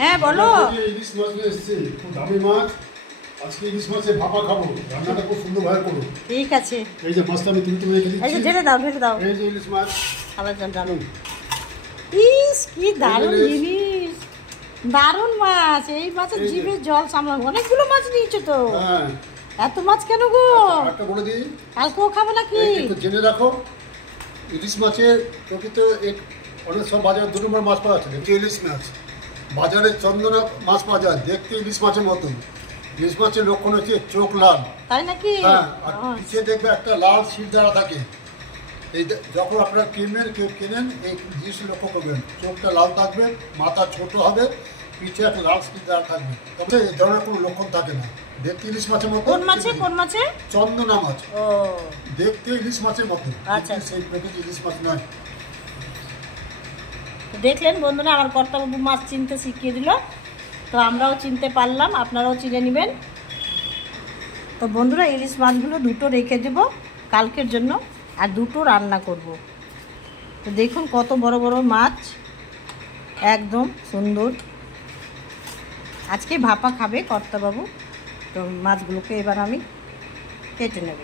হ্যাঁ বলো। ইলিশ মাছ নিয়ে এসেছি, খুব দামি মাছ। আজকে ইলিশ মাছের ভাপা খাবো, রান্নাটা খুব সুন্দরভাবে করবো। ঠিক আছে। এই যে মাছটা আমি তুমি রেখে দিচ্ছি। এই যে ঢেলে দাও ঢেলে দাও। এই যে ইলিশ মাছ। খাবার জল দারুণ। ইস কি দারুণ জিনিস, দারুণ মাছ। এই মাছের জিভের জল সামলানো। অনেকগুলো মাছ নিয়েছো তো। হ্যাঁ। এত মাছ কেন গো? একটা বলে দিই, কালকেও খাবো নাকি? একটু জেনে রাখো, ইলিশ মাছের প্রকৃত অনেক সব বাজারে 2 নম্বর মাছ পাওয়া যাচ্ছে। ইলিশ মাছ বাজারে চন্দনা মাছ পাওয়া যায়, দেখতে ইলিশ মাছের মতন। ইলিশ মাছের লক্ষণ হচ্ছে চোখ লাল। তাই নাকি? হ্যাঁ, আর পিছিয়ে দেখবে একটা লাল শির দ্বারা থাকে। এই যখন আপনারা কেনেন এই জিনিস লক্ষ্য করবেন, চোখটা লাল থাকবে, মাথা ছোট হবে, পিছিয়ে একটা লাল শির দ্বারা থাকবে। তবে এই ধরনের কোনো লক্ষণ থাকে না। দেখতে ইলিশ মাছের মতো। কোন মাছে? কোন মাছে? চন্দনা মাছ। ও, দেখতে ইলিশ মাছের মতো, আচ্ছা। সেই প্যাকেট ইলিশ মাছ নয়। দেখলেন বন্ধুরা, আমার কর্তাবাবু মাছ চিনতে শিখিয়ে দিল, তো আমরাও চিনতে পারলাম, আপনারাও চিনে নেবেন। তো বন্ধুরা, ইলিশ মাছগুলো 2টো রেখে দেবো কালকের জন্য, আর 2টো রান্না করব। তো দেখুন কত বড় বড় মাছ, একদম সুন্দর। আজকে ভাপা খাবে কর্তাবাবু, তো মাছগুলোকে এবার আমি কেটে নেব।